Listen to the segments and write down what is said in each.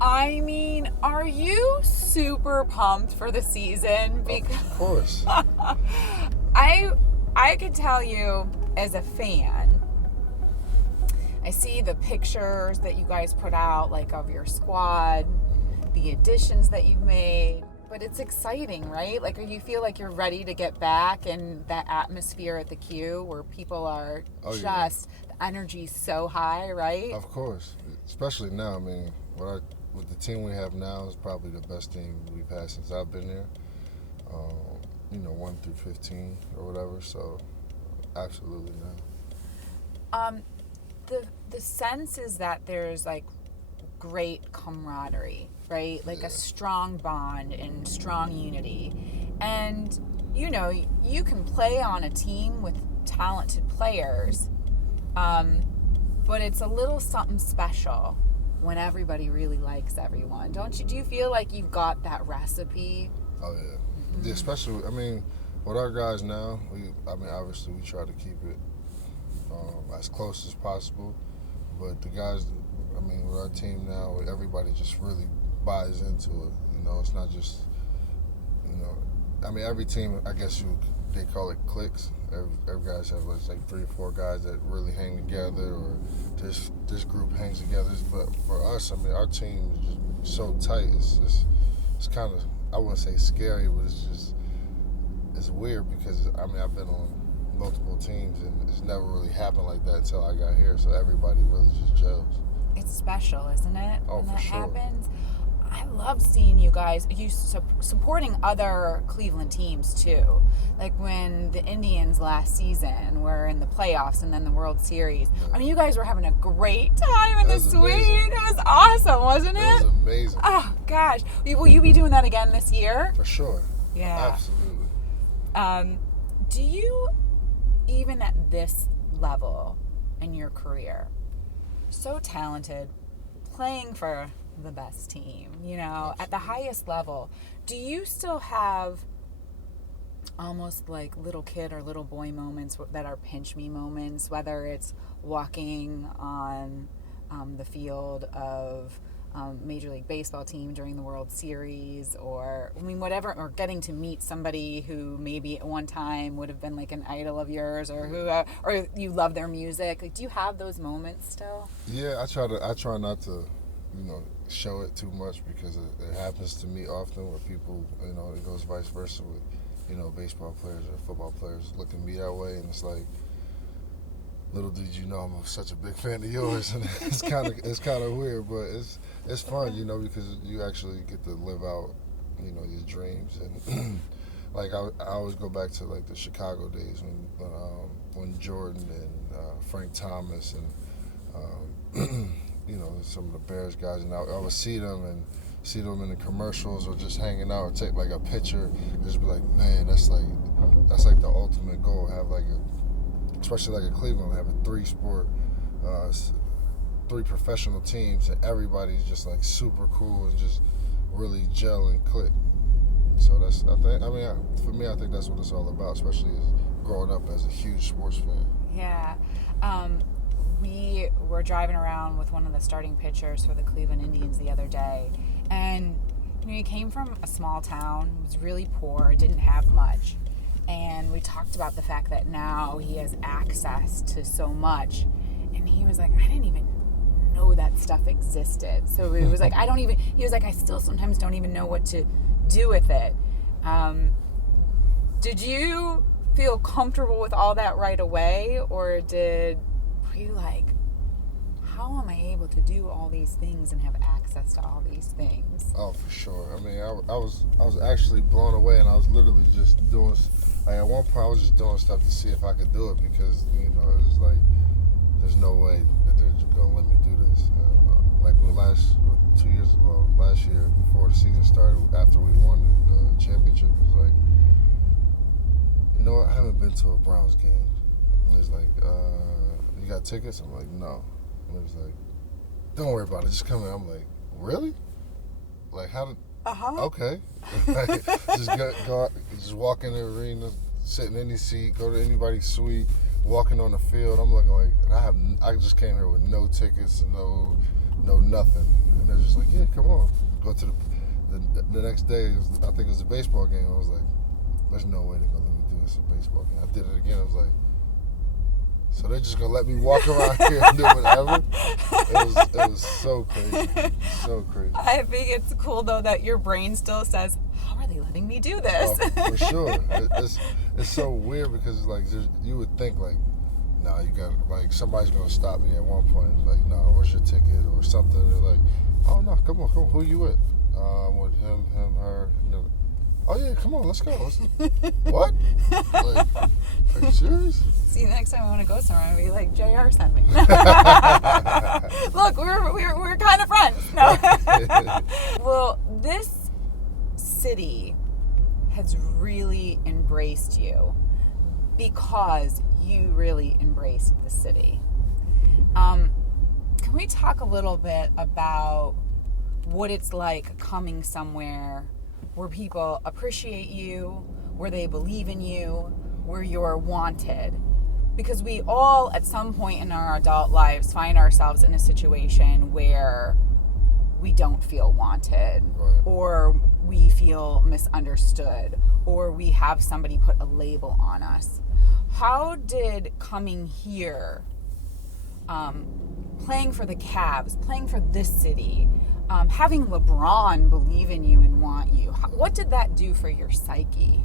I mean, are you super pumped for the season? Because Of course. I can tell you as a fan, I see the pictures that you guys put out, like of your squad, the additions that you've made, but it's exciting, right? Like, you feel like you're ready to get back in that atmosphere at the Q where people are the energy's so high, right? Of course. Especially now. I mean, with the team we have now is probably the best team we've had since I've been here. 1 through 15 or whatever. So, absolutely now. The sense is that there's like great camaraderie, right? Like a strong bond and strong unity. And you can play on a team with talented players, but it's a little something special when everybody really likes everyone. Don't you? Do you feel like you've got that recipe? Oh yeah. Yeah, especially, I mean, with our guys now, obviously we try to keep it as close as possible. But the guys, with our team now, everybody just really buys into it. It's not just, every team, I guess they call it cliques. Every guys have like 3 or 4 guys that really hang together, or this group hangs together. But for us, our team is just so tight. It's kind of, I wouldn't say scary, but it's weird because I've been on multiple teams and it's never really happened like that until I got here. So everybody really just gels. It's special, isn't it? Oh, when for that sure. happens. I love seeing you guys, supporting other Cleveland teams too. Like when the Indians last season were in the playoffs and then the World Series. Yeah. You guys were having a great time in the suite. It was awesome, wasn't it? It was amazing. Oh, gosh. Will you be doing that again this year? For sure. Yeah. Absolutely. Do you, even at this level in your career, so talented, playing for the best team, at the highest level, do you still have almost like little kid or little boy moments that are pinch me moments, whether it's walking on the field of Major League Baseball team during the World Series, or whatever, or getting to meet somebody who maybe at one time would have been like an idol of yours, or who or you love their music? Like, do you have those moments still? Yeah, I try not to show it too much because it happens to me often where people, it goes vice versa with, baseball players or football players look at me that way, and it's like, little did you know I'm such a big fan of yours, and it's kind of weird, but it's fun, because you actually get to live out, your dreams, and like I always go back to like the Chicago days when Jordan and Frank Thomas and some of the Bears guys, and I would see them in the commercials or just hanging out or take like a picture, and just be like, man, that's like the ultimate goal. Have like especially like a Cleveland, have a 3 professional teams, and everybody's just like super cool and just really gel and click. So for me, I think that's what it's all about, especially as growing up as a huge sports fan. Yeah. We were driving around with one of the starting pitchers for the Cleveland Indians the other day, and he came from a small town, was really poor, didn't have much, and we talked about the fact that now he has access to so much, and he was like, I didn't even know that stuff existed. So it was like, he was like, I still sometimes don't even know what to do with it. Did you feel comfortable with all that right away, or were you like, how am I able to do all these things and have access to all these things? Oh, for sure. I was actually blown away, and I was literally just doing, like, at one point I was just doing stuff to see if I could do it, because it was like, there's no way that they're just gonna let me do this. Like last year before the season started, after we won the championship, it was like, I haven't been to a Browns game. And he's like, you got tickets? I'm like, no. And it was like, don't worry about it, just come in. I'm like, really? Like, how did? Okay. Just walk in the arena, sit in any seat, go to anybody's suite, walking on the field. I'm looking like, I just came here with no tickets, no nothing. And they're just like, yeah, come on. Go to the next day. I think it was a baseball game. I was like, there's no way they're gonna let me do this a baseball game. I did it again. I was like, so they're just gonna let me walk around here and do whatever? It was so crazy, so crazy. I think it's cool though that your brain still says, how are they letting me do this? Oh, for sure. It's so weird because it's like you would think like, nah, you got like somebody's gonna stop me at one point. It's like, nah, where's your ticket or something? They're like, oh no, come on, who you with? I'm with him, her. Oh yeah, come on, let's go. What? Like, are you serious? See, next time I want to go somewhere, I'll be like, JR sent me. Look, we're kind of friends. No. Well, this city has really embraced you because you really embraced the city. Can we talk a little bit about what it's like coming somewhere where people appreciate you, where they believe in you, where you're wanted? Because we all, at some point in our adult lives, find ourselves in a situation where we don't feel wanted, right, or we feel misunderstood, or we have somebody put a label on us. How did coming here, playing for the Cavs, playing for this city, having LeBron believe in you and want you, what did that do for your psyche?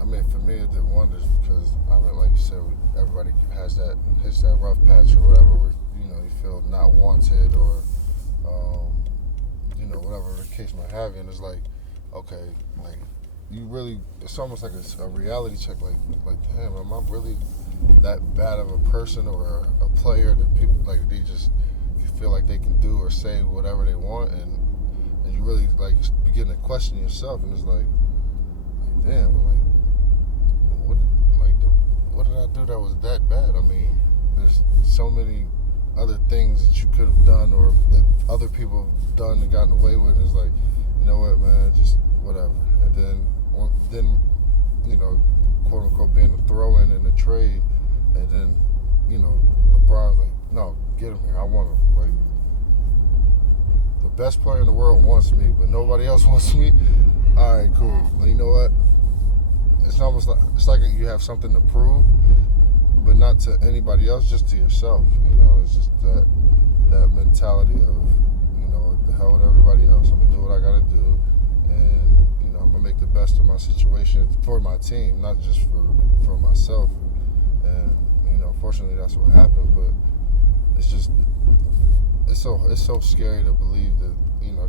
I mean, for me, it did wonders because, I mean, like you said, everybody hits that rough patch or whatever where, you feel not wanted or, whatever the case might have. And it's like, okay, like, you really, it's almost like a reality check. Like, damn, am I really that bad of a person or a player that people, like, they just feel like they can do or say whatever they want? And you really, like, begin to question yourself. And it's like damn, like, what did I do that was that bad? I mean, there's so many other things that you could have done or that other people have done and gotten away with. It's like, you know what, man, just whatever. And then quote unquote, being a throw-in in the trade, and then, LeBron's like, no, get him here. I want him. Like, the best player in the world wants me, but nobody else wants me. All right, cool. Well, you know what? It's almost like you have something to prove, but not to anybody else, just to yourself. It's just that mentality of, what the hell with everybody else? I'm gonna do what I gotta do, and I'm gonna make the best of my situation for my team, not just for myself. And fortunately, that's what happened. But it's so scary to believe that,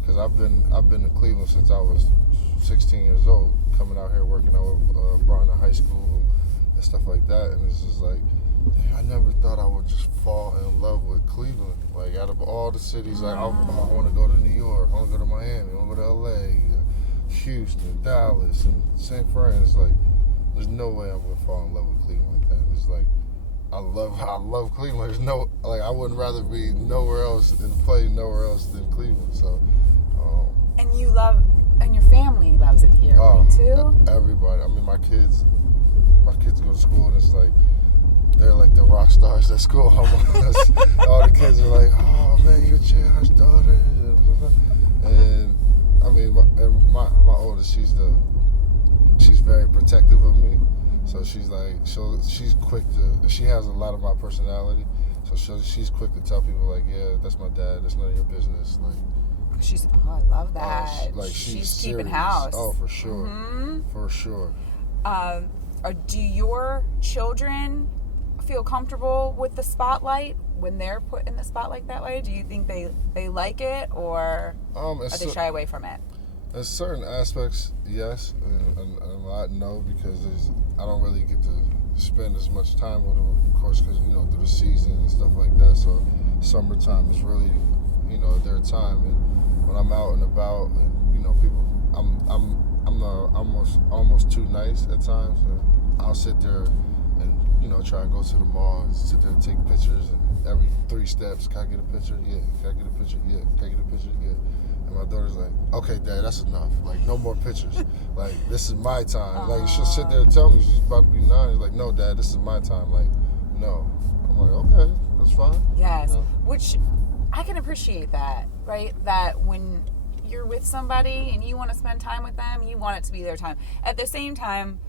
because I've been in Cleveland since I was 16 years old, coming out here working out with Brian in high school and stuff like that, and it's just like, I never thought I would just fall in love with Cleveland. Like, out of all the cities, like, I want to go to New York, I want to go to Miami, I want to go to LA, Houston, Dallas, and San Fran. It's like, there's no way I'm gonna fall in love with Cleveland like that. And it's like, I love Cleveland. There's no, like, I wouldn't rather be nowhere else and play nowhere else than Cleveland. So, and you love, and your family loves it here, too? Everybody. I mean, my kids go to school, and it's like, they're like the rock stars at school. All the kids are like, oh man, you're JR's daughter. And I mean, my oldest, she's very protective of me. So she's like, she's quick to, she has a lot of my personality. So she's quick to tell people, like, yeah, that's my dad, that's none of your business. Like, I love that. She's keeping serious. house. Oh, for sure. Mm-hmm. For sure. Do your children feel comfortable with the spotlight when they're put in the spotlight that way? Do you think they like it, or are they shy away from it? In certain aspects, yes, and a lot no, because I don't really get to spend as much time with them, of course, because through the season and stuff like that. So summertime is really their time, and when I'm out and about, and people, I'm almost too nice at times, and I'll sit there and try and go to the mall and sit there and take pictures, and every 3 steps, can I get a picture? Yeah. Can I get a picture? Yeah. Can I get a picture? Yeah. And my daughter's like, okay, Dad, that's enough. Like, no more pictures. Like, this is my time. Like, she'll sit there and tell me she's about to be 9. She's like, no, Dad, this is my time. Like, no. I'm like, okay, that's fine. Yes, which I can appreciate that. right? That when you're with somebody and you want to spend time with them, you want it to be their time. At the same time,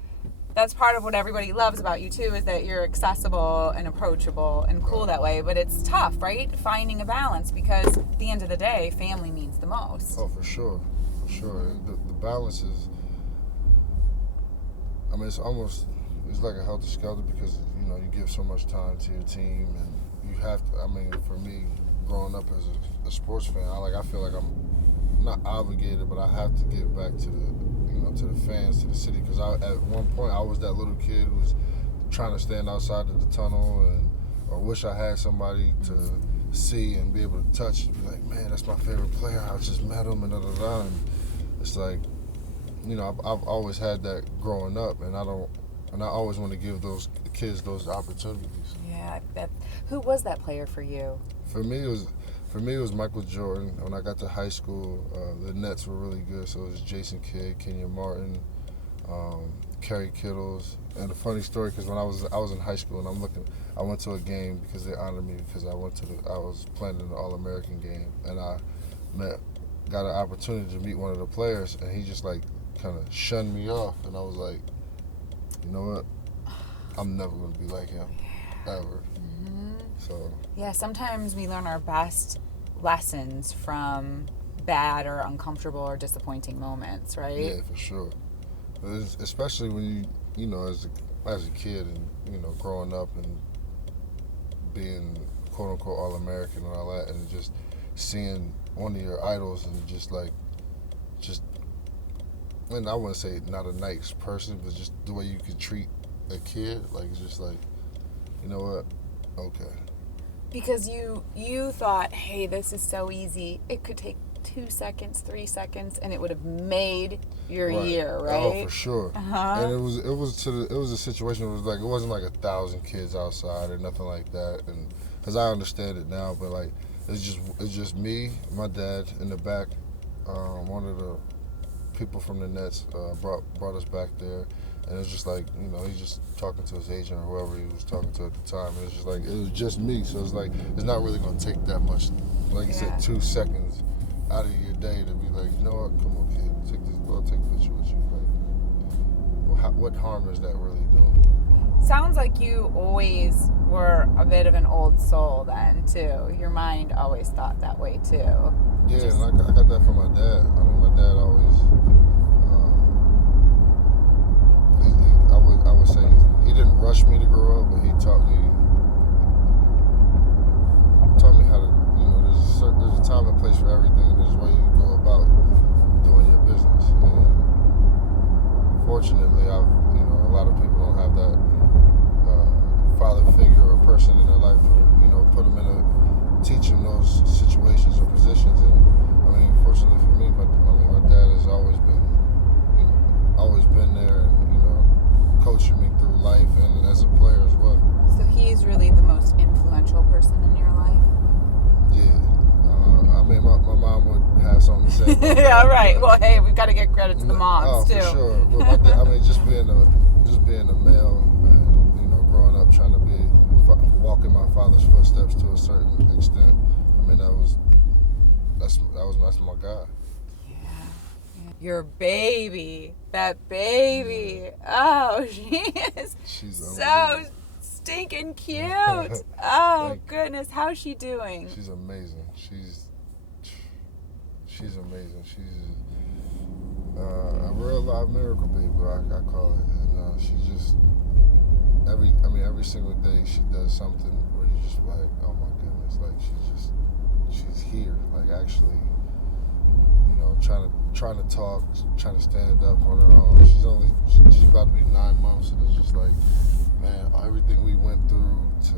that's part of what everybody loves about you too, is that you're accessible and approachable and cool that way. But it's tough, right? Finding a balance, because at the end of the day, family means the most. Oh, for sure. The balance is, I mean, it's like a helter skelter, because, you know, you give so much time to your team, and you have to, I mean, for me, growing up as a sports fan, I feel like I'm not obligated, but I have to give back to to the fans, to the city, because at one point I was that little kid who was trying to stand outside of the tunnel, or wish I had somebody to see and be able to touch and be like, man, that's my favorite player, I just met him, and da-da-da. And it's like, you know, I've always had that growing up, and I always want to give those kids those opportunities. Yeah, I bet. Who was that player for you? For me, it was Michael Jordan. When I got to high school, the Nets were really good, so it was Jason Kidd, Kenyon Martin, Kerry Kittles. And a funny story, because when I was in high school, and I went to a game because they honored me, because I was playing in the All-American game, and I got an opportunity to meet one of the players, and he just like kind of shunned me off, and I was like, you know what? I'm never going to be like him, ever. So yeah, sometimes we learn our best lessons from bad or uncomfortable or disappointing moments, right? Yeah, for sure. Especially when you know, as a kid, and, you know, growing up and being quote unquote All-American and all that, and just seeing one of your idols, and and I wouldn't say not a nice person, but just the way you could treat a kid, like, it's just like, you know what? Okay. Because you thought, hey, this is so easy. It could take 2 seconds, 3 seconds, and it would have made your year, right? Oh, for sure. And it was a situation where it was like, it wasn't like 1,000 kids outside or nothing like that. And because I understand it now, but like, it's just me, my dad in the back. One of the people from the Nets brought us back there. And it's just like, you know, he's just talking to his agent or whoever he was talking to at the time. And it's just like, it was just me. So it's like, it's not really going to take that much, like you said, 2 seconds out of your day to be like, you know what, come on, kid, I'll take a picture with you. Like, what harm is that really doing? Sounds like you always were a bit of an old soul then, too. Your mind always thought that way, too. Yeah, and I got that from my dad. I mean, my dad always... I would say he didn't rush me to grow up, but he taught me how to, you know, there's a time and place for everything, and there's a way you go about doing your business. And fortunately, a lot of people don't have that father figure or person in their life to, you know, teach them those situations or positions. And I mean, fortunately for me, my dad has always been there, and, you know, coaching me through life and as a player as well. So he's really the most influential person in your life? Yeah. I mean, my mom would have something to say about yeah, that. right. Well, hey, we've got to get credit to the moms, too. Oh, for sure. But my dad, I mean, just being a male, and, you know, growing up trying to walking my father's footsteps to a certain extent, I mean, that's my guy. Your baby, that baby. Oh, she's so stinking cute. Oh, goodness, how's she doing? She's amazing. She's amazing. She's a real live miracle baby, I call it. And she just every single day she does something where you're just like, oh my goodness, like she's here, like actually, you know, trying to talk, trying to stand up on her own. She's about to be 9 months, and it's just like, man, everything we went through to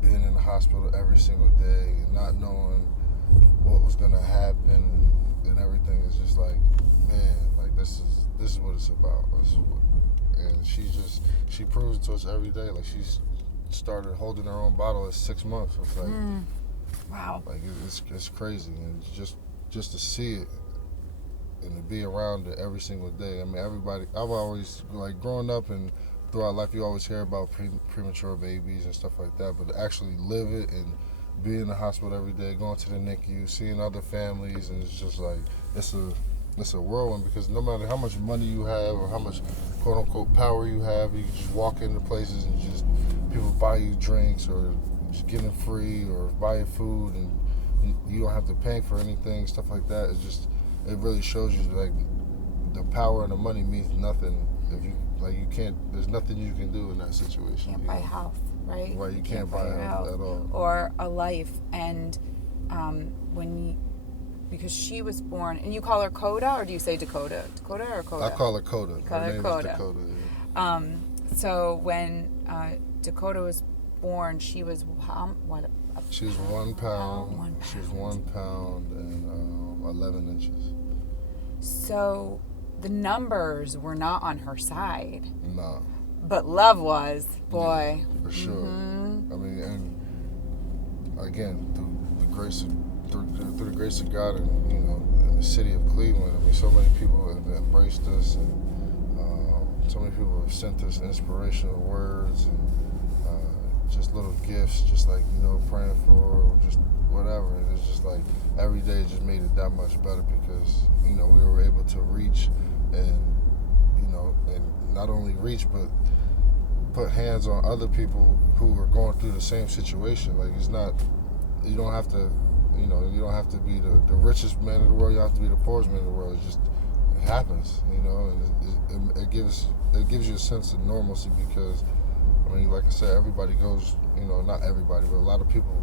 being in the hospital every single day and not knowing what was gonna happen and everything is just like, man, like this is what it's about. And she proves it to us every day. Like, she's started holding her own bottle at 6 months. It's like, wow, like it's crazy, and just to see it and to be around it every single day. I mean, everybody. I've always, like, growing up and throughout life, you always hear about premature babies and stuff like that, but to actually live it and be in the hospital every day, going to the NICU, seeing other families, and it's just like it's a whirlwind because no matter how much money you have or how much quote unquote power you have, you can just walk into places and just people buy you drinks or just get it free or buy you food and you don't have to pay for anything, stuff like that. It's just it really shows you like the power and the money means nothing if you like you can't. There's nothing you can do in that situation. Can't buy health, right? Right, you can't buy health at all. Or a life. And because she was born, and you call her Coda, or do you say Dakota? Dakota or Coda? I call her Coda. You call her her name Coda. is Dakota. Yeah. So when Dakota was born, she was what? She was 1 pound. She was 1 pound and 11 inches. So the numbers were not on her side. No. But love was, boy. Yeah, for sure. Mm-hmm. I mean, and again, through the grace of God, and in the city of Cleveland, I mean, so many people have embraced us, and so many people have sent us inspirational words and just little gifts, just like praying for, just whatever. And it's just like every day just made it that much better because we were able to reach and and not only reach but put hands on other people who are going through the same situation. Like you don't have to be the richest man in the world. You don't have to be the poorest man in the world. It happens, and it gives you a sense of normalcy because, I mean, like I said, everybody goes, not everybody, but a lot of people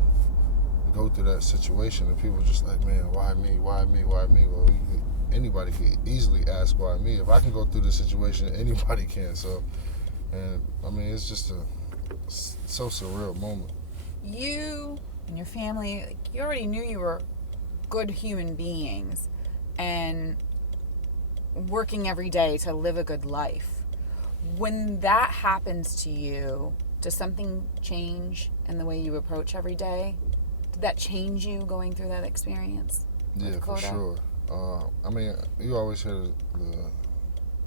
go through that situation, and people are just like, man, why me? Why me? Why me? Well, anybody can easily ask why me. If I can go through this situation, anybody can. So, and I mean, it's just so surreal moment. You and your family, you already knew you were good human beings and working every day to live a good life. When that happens to you, does something change in the way you approach every day? Did that change you going through that experience? Yeah, for sure. I mean, you always hear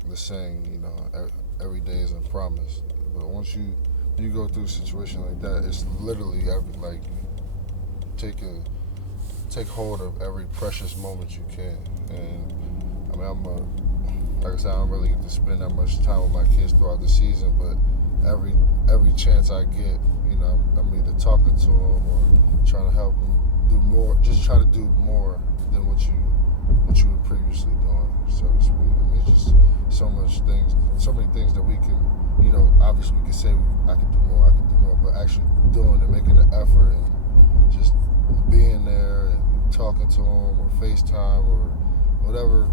the saying, every day isn't promised. But once you go through a situation like that, it's literally like take hold of every precious moment you can. And I mean, like I said, I don't really get to spend that much time with my kids throughout the season, but every chance I get, I'm either talking to them or trying to help them do more, just try to do more than what you were previously doing, so to speak. I mean, it's just so many things that we can, obviously we can say I can do more, but actually doing and making an effort and just being there and talking to them or FaceTime or whatever.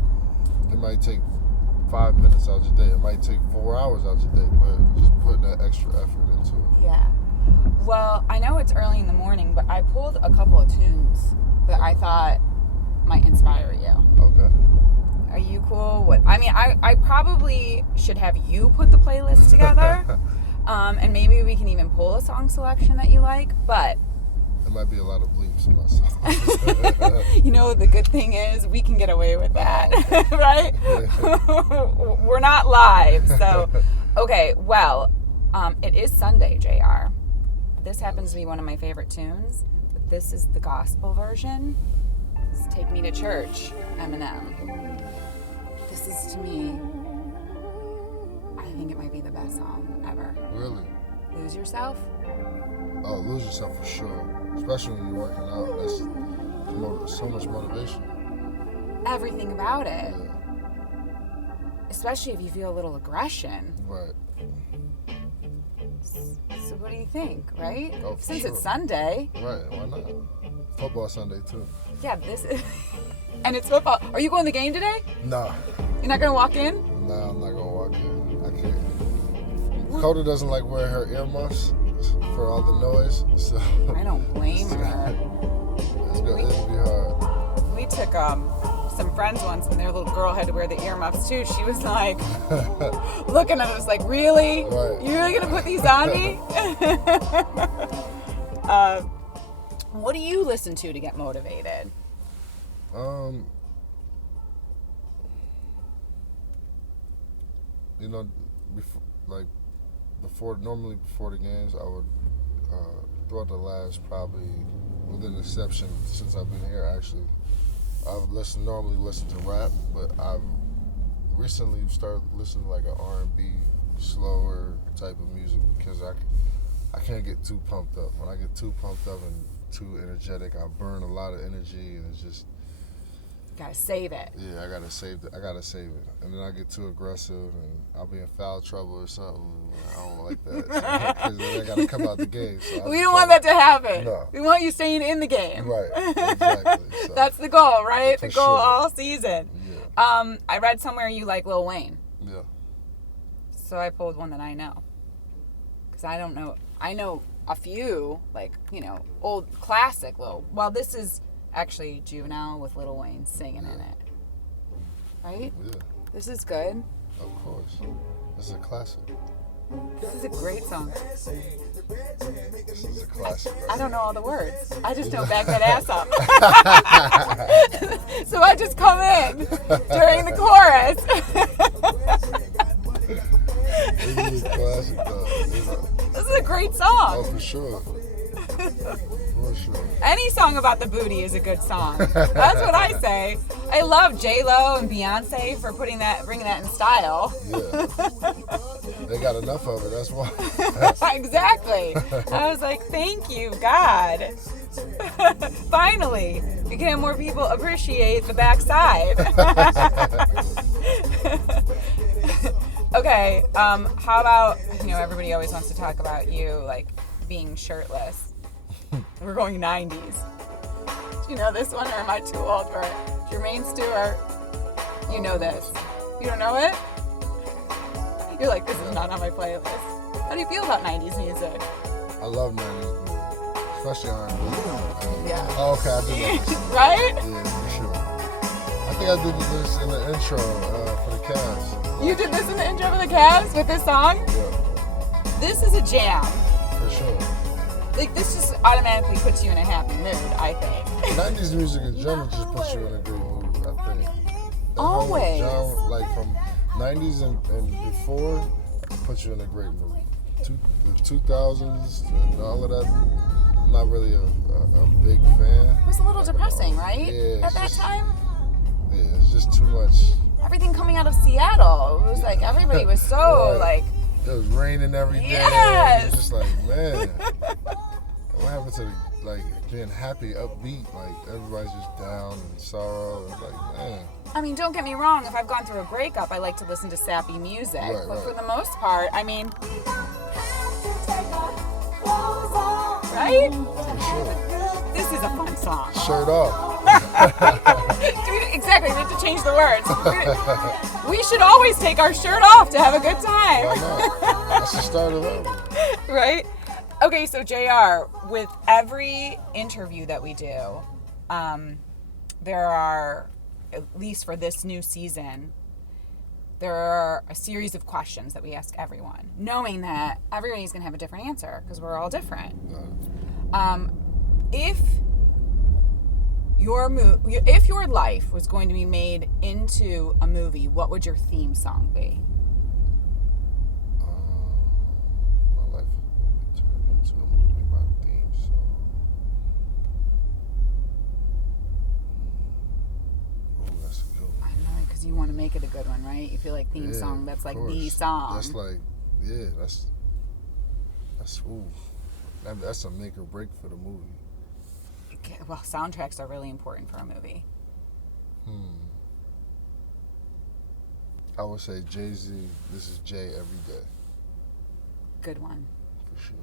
It might take 5 minutes out of your day. It might take 4 hours out of your day, but just putting that extra effort into it. Yeah. Well, I know it's early in the morning, but I pulled a couple of tunes that I thought might inspire you. Okay. Are you cool? I probably should have you put the playlist together, and maybe we can even pull a song selection that you like, but there might be a lot of bleeps in my songs. The good thing is we can get away with that, right? We're not live, so okay. Well, it is Sunday, JR. This happens to be one of my favorite tunes, but this is the gospel version. It's "Take Me to Church," Eminem. This is, to me, I think it might be the best song ever. Really? Lose Yourself? Oh, Lose Yourself for sure. Especially when you're working out. That's so much motivation. Everything about it. Yeah. Especially if you feel a little aggression. Right. So what do you think, right? Oh, for Since sure. it's Sunday. Right, why not? Football Sunday too. Yeah, this is... And it's football. Are you going to the game today? Nah. You're not going to walk in? Nah, I'm not gonna walk in. I can't. Coda doesn't like wearing her earmuffs for all the noise, so I don't blame her. It's gonna be hard. We took some friends once, and their little girl had to wear the earmuffs too. She was like looking at us like, really? Right. You really gonna put these on me? What do you listen to get motivated? Before the games, I would throughout the last probably, with an exception since I've been here actually, I've normally listen to rap, but I've recently started listening to like an R&B, slower type of music because I can't get too pumped up. When I get too pumped up and too energetic, I burn a lot of energy, and it's just gotta save it. I gotta save it. And then I get too aggressive, and I'll be in foul trouble or something. I don't like that. Because then I gotta come out the game. So we don't want that to happen. No. We want you staying in the game. Right. Exactly. So, that's the goal, right? The goal sure. all season. Yeah. I read somewhere you like Lil Wayne. Yeah. So I pulled one that I know. Because I don't know. I know a few, like, old classic Lil. Well, this is actually Juvenile with Lil Wayne singing in it. Right? Yeah. This is good. Of course. This is a classic. This is a great song. This is a classic. Right? I don't know all the words. I just don't back that ass up. So I just come in during the chorus. This is a classic, though. This is a great song. Oh, for sure. For sure. Any song about the booty is a good song. That's what I say. I love J-Lo and Beyonce for bringing that in style. Yeah. They got enough of it, that's why. Exactly. I was like, thank you, God. Finally, we can have more people appreciate the backside. Okay, how about, everybody always wants to talk about you, like, being shirtless. We're going 90s. Do you know this one, or am I too old for it? Jermaine Stewart. You know this. You don't know it? You're like, this is not on my playlist. How do you feel about 90s music? I love 90s music, especially R&B. Yeah. Oh, okay, I did this. Right? Yeah, for sure. I think I did this in the intro for the Cavs. You did this in the intro for the Cavs with this song? Yeah. This is a jam. For sure. Like, this just automatically puts you in a happy mood, I think. 90s music in general just puts you in a great mood, I think. The Always. whole genre, like from 90s and before, puts you in a great mood. The 2000s and all of that, I'm not really a big fan. It was a little depressing, right? Yeah. At that time? Yeah, it's just too much. Everything coming out of Seattle. It was like everybody was so Right. like. It was raining every day. Yes. It was just like, man, what happened to being happy, upbeat? Like everybody's just down and sorrow. It's like, man. I mean, don't get me wrong. If I've gone through a breakup, I like to listen to sappy music. Right, but right. for the most part, I mean, right? For sure. This is a fun song. Shirt off. Exactly. We have to change the words. We should always take our shirt off to have a good time. Why not? That's the start of everything. Right? Okay, so JR, with every interview that we do, there are, at least for this new season, there are a series of questions that we ask everyone, knowing that everybody's going to have a different answer because we're all different. If your life was going to be made into a movie, what would your theme song be? My life will be turned into a movie. My theme song. Oh, that's a good one. I know, because you want to make it a good one, right? You feel like theme Yeah, song, that's of like course. the song. That's like, yeah, that's ooh. That's a make or break for the movie. Okay, well, soundtracks are really important for a movie. I would say Jay-Z, This Is Jay Every Day. Good one. For sure.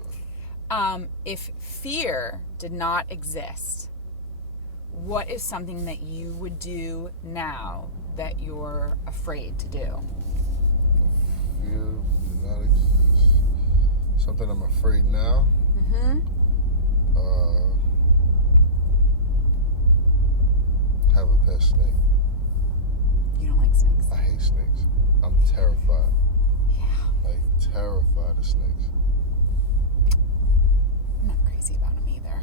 If fear did not exist, what is something that you would do now that you're afraid to do? Fear did not exist. Something I'm afraid now. Have a pet snake. You don't like snakes? I hate snakes. I'm terrified. Yeah. Like, terrified of snakes. I'm not crazy about them either.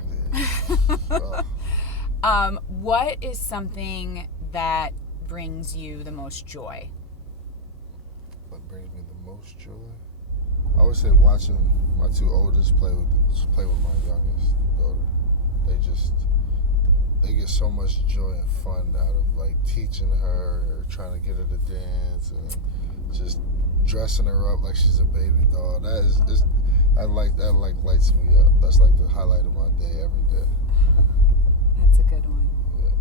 Yeah. What is something that brings you the most joy? What brings me the most joy? I always say watching my two oldest play with my youngest daughter. They get so much joy and fun out of like teaching her or trying to get her to dance and just dressing her up like she's a baby doll. That lights me up. That's like the highlight of my day every day. That's a good one. Yeah.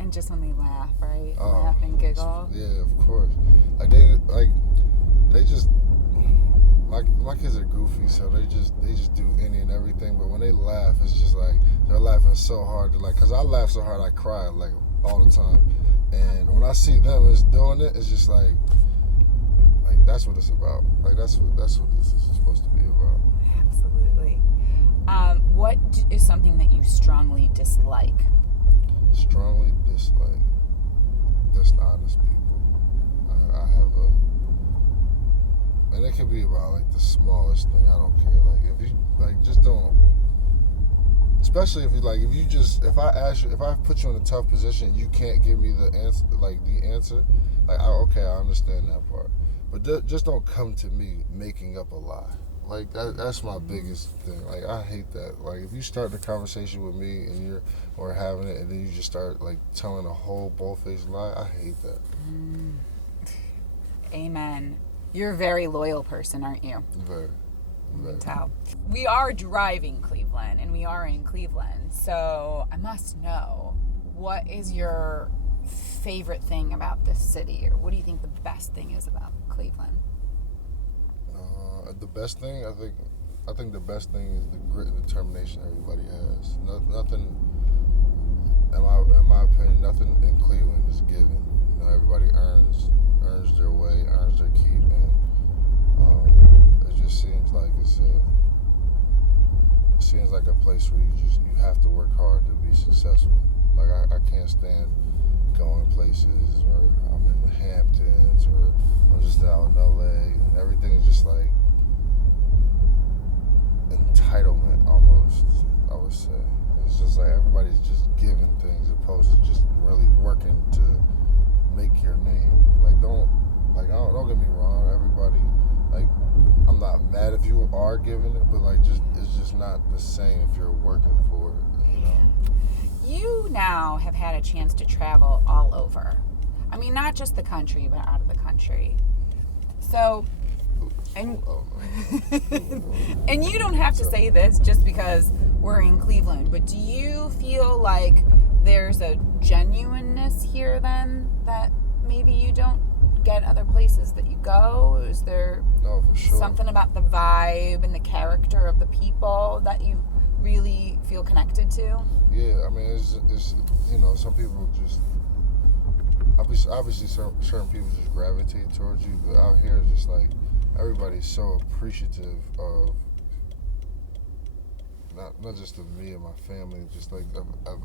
And just when they laugh, right? Oh, Laugh and giggle. Yeah, of course. Like they just my kids are goofy, so they just do any and everything. But when they laugh, it's just like they're laughing so hard. Cause I laugh so hard, I cry like all the time. And when I see them is doing it, it's just like that's what it's about. Like that's what this is supposed to be about. Absolutely. What is something that you strongly dislike? Strongly dislike dishonest people. I have and it can be about like the smallest thing. I don't care. Like if you like, just don't. Especially if I put you in a tough position, you can't give me the answer. Like I understand that part. But just don't come to me making up a lie. Like that's my biggest thing. Like I hate that. Like if you start the conversation with me and or having it, and then you just start like telling a whole bold-faced lie, I hate that. Amen. You're a very loyal person, aren't you? Very. Very. Tell. We are driving Cleveland, and we are in Cleveland. So I must know, what is your favorite thing about this city, or what do you think the best thing is about Cleveland? The best thing, I think the best thing is the grit and determination everybody has. Nothing, in my opinion, nothing in Cleveland is given. You know, everybody earns their way, earns their keep, and it just seems like it seems like a place where you have to work hard to be successful. Like I can't stand going places, or I'm in the Hamptons, or I'm just out in LA, and everything is just like entitlement almost, I would say. It's just like everybody's just giving things opposed to just really working to make your name. Don't get me wrong, everybody, like, I'm not mad if you are giving it, but like it's just not the same if you're working for it, you know? You now have had a chance to travel all over. I mean, not just the country, but out of the country. So, and and you don't have to say this just because we're in Cleveland, but do you feel like there's a genuineness here then that maybe you don't get other places that you go? Is there for sure. something about the vibe and the character of the people that you really feel connected to? Yeah, I mean, it's you know, some people just obviously certain people just gravitate towards you, but out here it's just like everybody's so appreciative of not just of me and my family, just like of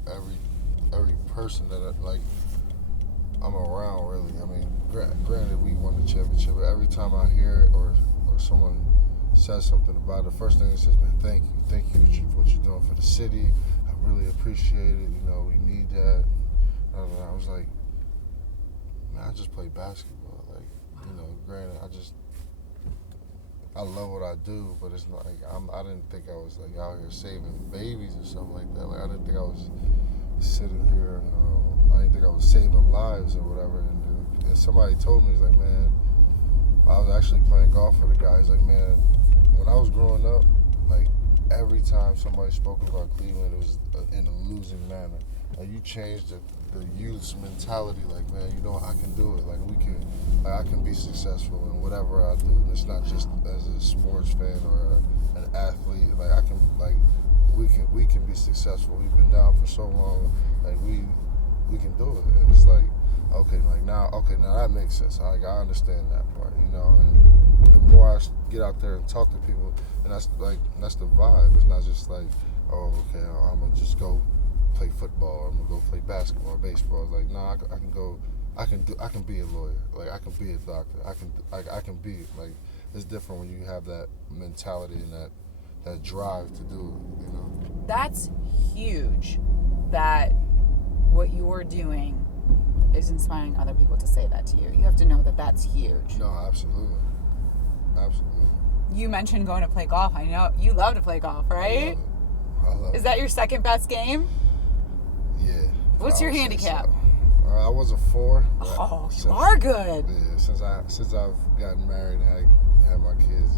every person that I'm around, really. I mean, granted we won the championship, but every time I hear it or someone says something about it, the first thing it says, man, thank you what you're doing for the city. I really appreciate it. You know, we need that. I was like, man, I just play basketball. Like, you know, granted, I love what I do, but it's not like I didn't think I was like out here saving babies or something like that. Like I didn't think I was sitting here. I didn't think I was saving lives or whatever. And somebody told me, he's like, man, I was actually playing golf with a guy. He's like, man, when I was growing up, like every time somebody spoke about Cleveland, it was in a losing manner. Like you changed the youth's mentality. Like, man, you know, I can do it. Like I can be successful in whatever I do. And it's not just as a sports fan or an athlete. Like we can be successful. We've been down for so long. Like we can do it. And it's like, now that makes sense. I understand that part, you know. And the more I get out there and talk to people, and that's the vibe. It's not just like, oh, okay, I'm gonna just go play football, or I'm gonna go play basketball or baseball. It's like, nah, I can be a lawyer. Like I can be a doctor. I can be like, it's different when you have that mentality and that drive to do it, you know. That's huge, that what you're doing is inspiring other people to say that to you. You have to know that that's huge. No, absolutely. You mentioned going to play golf. I know you love to play golf, right? I love it. Is that your second best game? Yeah. What's your handicap? So. I was a 4. Oh, you are good. Yeah, since I've gotten married and had my kids,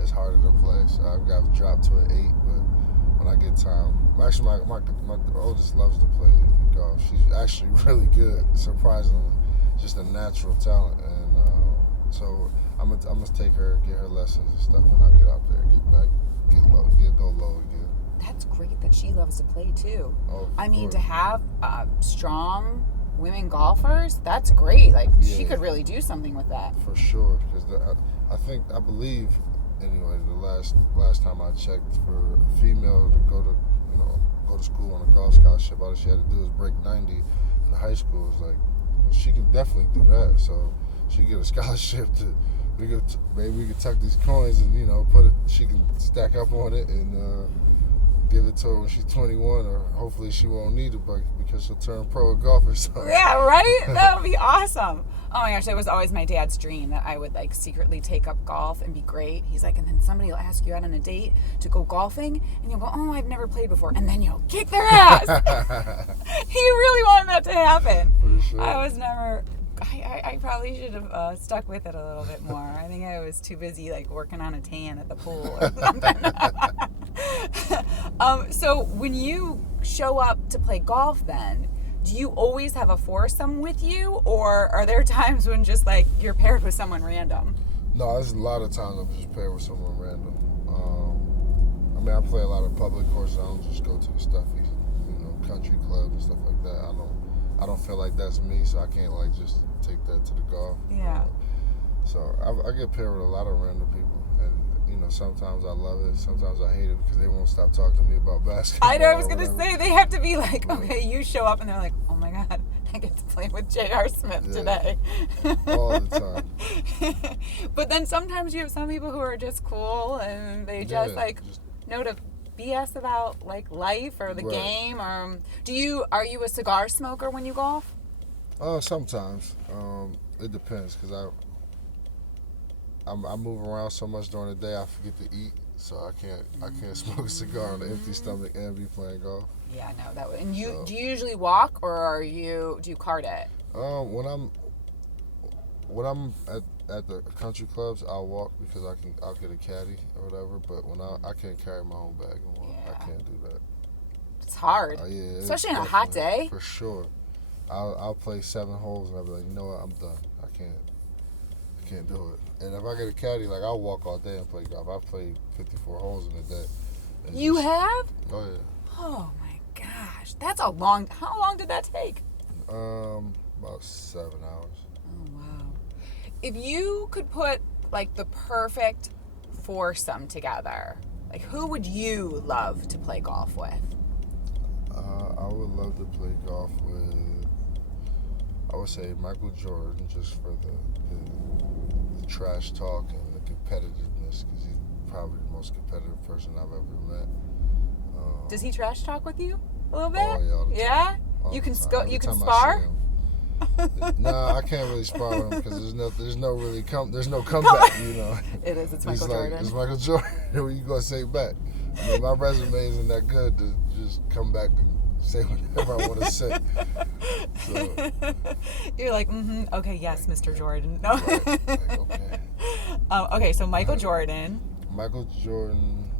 it's harder to play. So I've got dropped to an 8. But when I get time, actually my oldest loves to play golf. She's actually really good, surprisingly. Just a natural talent, and so I'm gonna take her, get her lessons and stuff, and I'll get out there, go low again. That's great that she loves to play too. Oh, I mean, course. to have strong women golfers, that's great. Like she could really do something with that. For sure, because I believe anyway. The last time I checked, for a female to go to school on a golf scholarship, all she had to do was break 90 in high school. It's like, she can definitely do that. So she get a scholarship maybe we could tuck these coins and put it. She can stack up on it and give it to her when she's 21, or hopefully she won't need it, but because she'll turn pro at golf or something. Yeah, right? That would be awesome. Oh my gosh, that was always my dad's dream, that I would like secretly take up golf and be great. He's like, and then somebody will ask you out on a date to go golfing, and you'll go, oh, I've never played before, and then you'll kick their ass. He really wanted that to happen. For sure. I was never. I probably should have stuck with it a little bit more. I think I was too busy like working on a tan at the pool or something. So when you show up to play golf, then do you always have a foursome with you, or are there times when just like you're paired with someone random? No, there's a lot of times I'm just paired with someone random. I mean, I play a lot of public courses. I don't just go to the stuffy, country clubs and stuff like that. I don't feel like that's me, so I can't like just take that to the golf. Yeah. So I get paired with a lot of random people, and sometimes I love it, sometimes I hate it because they won't stop talking to me about basketball. I know, I was gonna say they have to be like, okay, you show up and they're like, oh my god, I get to play with J.R. Smith today. All the time. But then sometimes you have some people who are just cool and they just know to BS about like life or the game. Or are you a cigar smoker when you golf? Sometimes. It depends, because I move around so much during the day I forget to eat, so I can't smoke a cigar on an empty stomach and be playing golf. Yeah, no, that would. And do you usually walk, or do you cart it? When I'm at the country clubs, I'll walk because I'll get a caddy or whatever. But when I can't carry my own bag and walk, I can't do that. It's hard, especially on a hot day. For sure, I'll play 7 holes and I'll be like, you know what, I'm done. I can't do it. And if I get a caddy, like I'll walk all day and play golf. I've played 54 holes in a day. You have? Oh yeah. Oh my gosh, that's a long. How long did that take? About 7 hours. Oh wow. If you could put like the perfect foursome together, like who would you love to play golf with? I would love to play golf with, I would say, Michael Jordan, just for the trash talk and the competitiveness, because he's probably the most competitive person I've ever met. Does he trash talk with you a little bit? Oh yeah, all the time. Yeah? All You can the time. you can Every time spar? I see him. Nah, I can't really spar with him because there's no comeback, It is. It's He's Michael Jordan. It's Michael Jordan. What you gonna say back? I mean, my resume isn't that good to just come back and say whatever I want to say. So, you're like, okay, yes, Mr. Jordan. No. right, like, okay. Okay, so Michael Jordan. Michael Jordan.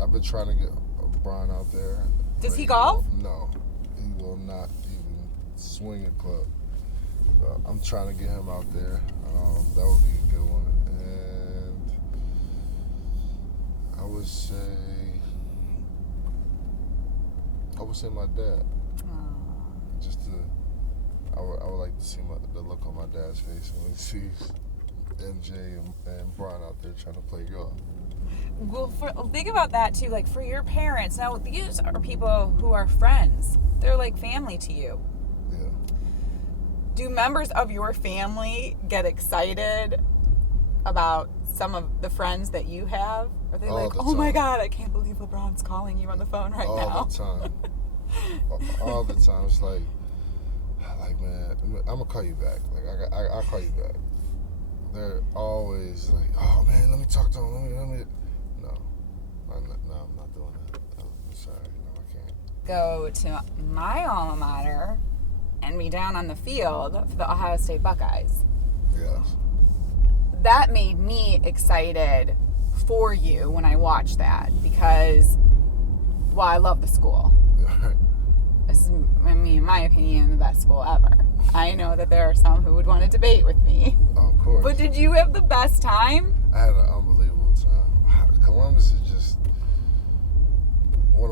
I've been trying to get Brian out there. Does he golf? No, he will not even swing a club. I'm trying to get him out there. That would be a good one. And I would say my dad. I would like to see the look on my dad's face when he sees MJ and Brian out there trying to play golf. Well, think about that too. Like for your parents, now these are people who are friends. They're like family to you. Yeah. Do members of your family get excited about some of the friends that you have? Are they like, oh my God, I can't believe LeBron's calling you on the phone right now? All the time. All the time. It's like, man, I'm gonna call you back. Like I'll call you back. they're always like, oh man, let me talk to him. Let me. No, I'm not doing that. I'm sorry, no, I can't. Go to my alma mater and be down on the field for the Ohio State Buckeyes. Yes. That made me excited for you when I watched that because, well, I love the school. This is, in my opinion, the best school ever. I know that there are some who would want to debate with me. Of course. But did you have the best time? I had an unbelievable time. Columbus is just one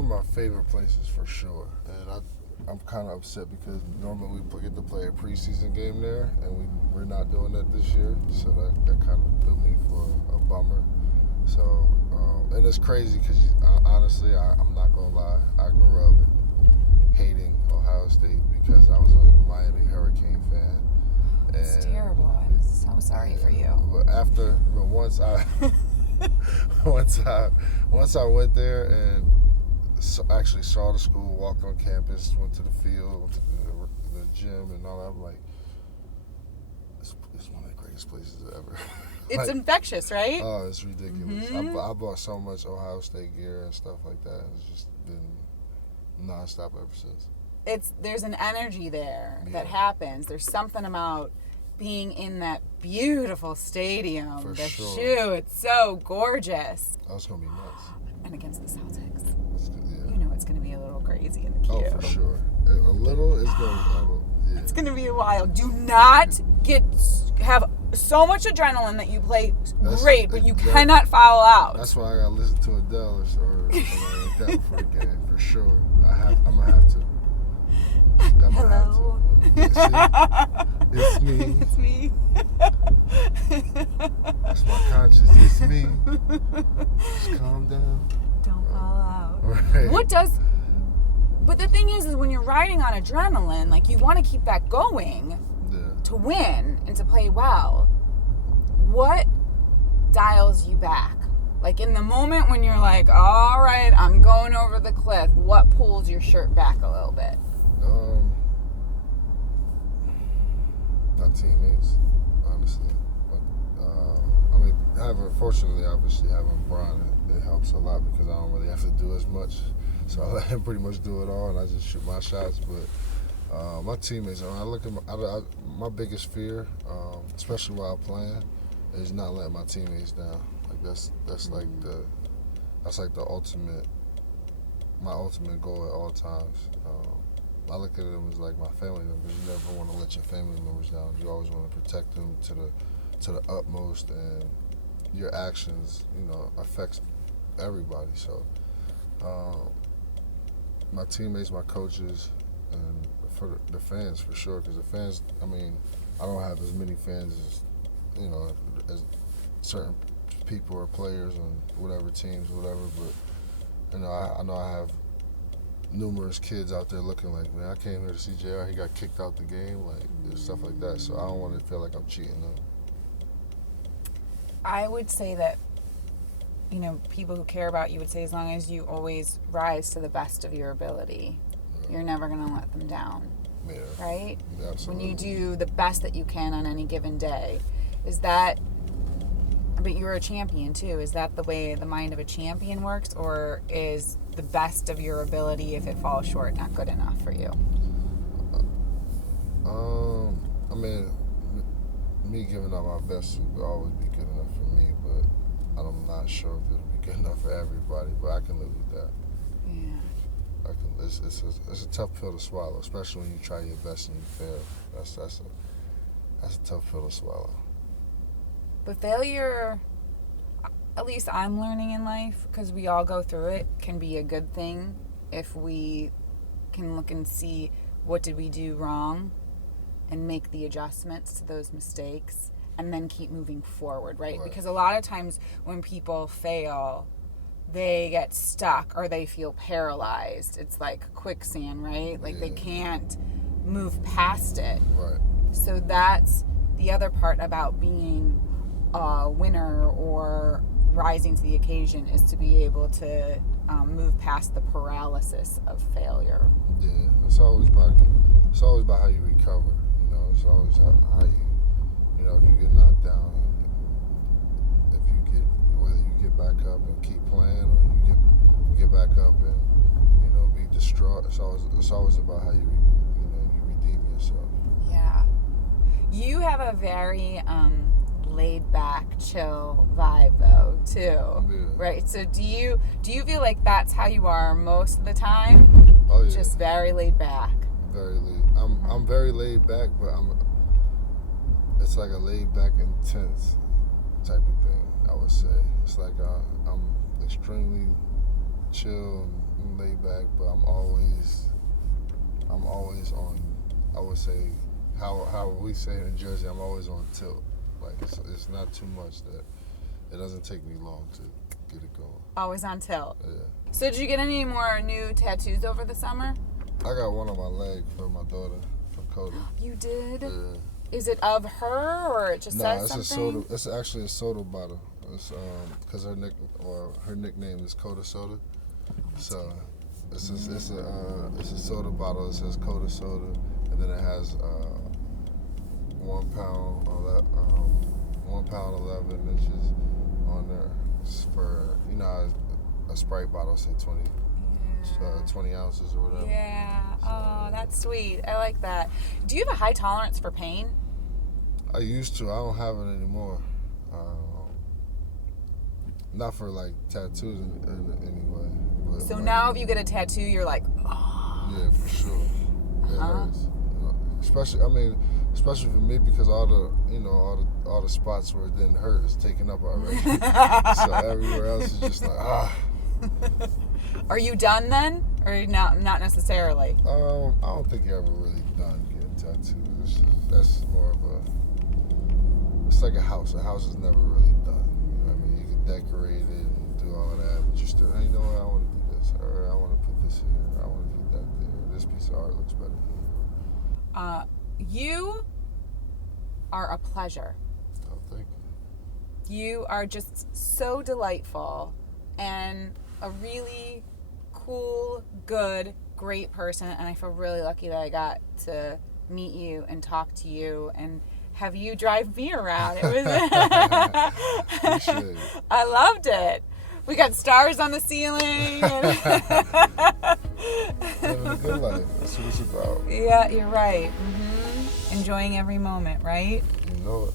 of my favorite places for sure. And I'm kind of upset because normally we get to play a preseason game there, and we're not doing that this year. So that kind of threw me for a bummer. So and it's crazy because honestly, I'm not gonna lie, I grew up hating Ohio State because I was a Miami Hurricane fan. It's terrible. I'm so sorry for you. But once I went there and actually saw the school, walked on campus, went to the field, went to the gym and all that, I'm like, it's one of the greatest places ever. It's like, infectious, right? Oh, it's ridiculous. Mm-hmm. I bought so much Ohio State gear and stuff like that. And it's just been nonstop ever since. There's an energy there that happens. There's something about being in that beautiful stadium. For the sure. shoe, it's so gorgeous. Oh, it's gonna be nuts. And against the Celtics, Yeah. you know it's gonna be a little crazy in the queue. Oh, for sure. A little is going. Yeah. It's gonna be wild. Do not have so much adrenaline that you play great, but you cannot foul out. That's why I gotta listen to Adele or something like that before the game, for sure. I'm gonna have to. Hello. It's me. It's me. That's my conscience. It's me. Just calm down. Don't fall out. Right. But the thing is when you're riding on adrenaline, like you want to keep that going to win and to play well. What dials you back? Like in the moment when you're like, all right, I'm going over the cliff, what pulls your shirt back a little bit? My teammates, honestly. Fortunately, obviously, having Brian, it helps a lot because I don't really have to do as much. So I let him pretty much do it all, and I just shoot my shots. But my teammates, when I look at my biggest fear, especially while playing, is not letting my teammates down. Like that's like the ultimate, my ultimate goal at all times. I look at them as like my family members. You never want to let your family members down. You always want to protect them to the utmost, and your actions, affects everybody. So, my teammates, my coaches, and for the fans for sure. Because the fans, I don't have as many fans as certain people or players on whatever teams, whatever. But I know I have numerous kids out there looking like, man, I came here to see JR. He got kicked out the game, like stuff like that. So I don't want to feel like I'm cheating them. I would say that, people who care about you would say as long as you always rise to the best of your ability, you're never going to let them down. Yeah. Right? Absolutely. When you do the best that you can on any given day, but you're a champion too. Is that the way the mind of a champion works, or is the best of your ability, if it falls short, not good enough for you? Me giving out my best would always be good enough for me, but I'm not sure if it'll be good enough for everybody, but I can live with that. Yeah. It's a tough pill to swallow, especially when you try your best and you fail. That's a tough pill to swallow. But failure, at least I'm learning in life, because we all go through it, can be a good thing if we can look and see what did we do wrong and make the adjustments to those mistakes and then keep moving forward, right? Because a lot of times when people fail, they get stuck or they feel paralyzed. It's like quicksand, right? Like they can't move past it. Right. So that's the other part about being a winner or rising to the occasion, is to be able to move past the paralysis of failure. Yeah, it's always about how you recover. It's always how you you know, if you get knocked down, whether you get back up and keep playing, or you get back up and, you know, be distraught. It's always about how you redeem yourself. Yeah. You have a very laid back, chill vibe though too. Yeah. Right? So do you feel like that's how you are most of the time? Oh yeah. Just very laid back. Very laid. I'm very laid back, but it's like a laid back, intense type of thing, I would say. It's like I'm extremely chill and laid back, but I'm always on, I would say, how we say it in Jersey, I'm always on tilt. Like, it's not too much that it doesn't take me long to get it going. Always on tilt. Yeah. So did you get any more new tattoos over the summer? I got one on my leg for my daughter, from Coda. You did? Yeah. Is it of her, or it just says something? It's a soda. It's actually a soda bottle. It's because her nickname is Coda Soda. So it's a soda bottle. It says Coda Soda, and then it has 1 pound 11 inches on there. It's for, you know, a Sprite bottle say 20 ounces or whatever. Yeah. So, oh, that's sweet. I like that. Do you have a high tolerance for pain? I used to. I don't have it anymore. Not for like tattoos anyway. But So like, now if you get a tattoo, you're like, oh. Yeah, for sure. It hurts. You know, especially for me, because all the spots where it didn't hurt is taken up already. So everywhere else is just like Are you done then, or not necessarily? I don't think you're ever really done getting tattoos. That's more of it's like a house. A house is never really done. You know what I mean? You can decorate it and do all of that, but you're still, you know what, I want to do this, or I want to put this here, I want to put that there. This piece of art looks better here. You are a pleasure. Oh, thank you. You are just so delightful and a really cool, good, great person, and I feel really lucky that I got to meet you and talk to you and have you drive me around. It was I loved it. We got stars on the ceiling. Living a good life. That's what it's about. Yeah, you're right. Enjoying every moment, right? You know it.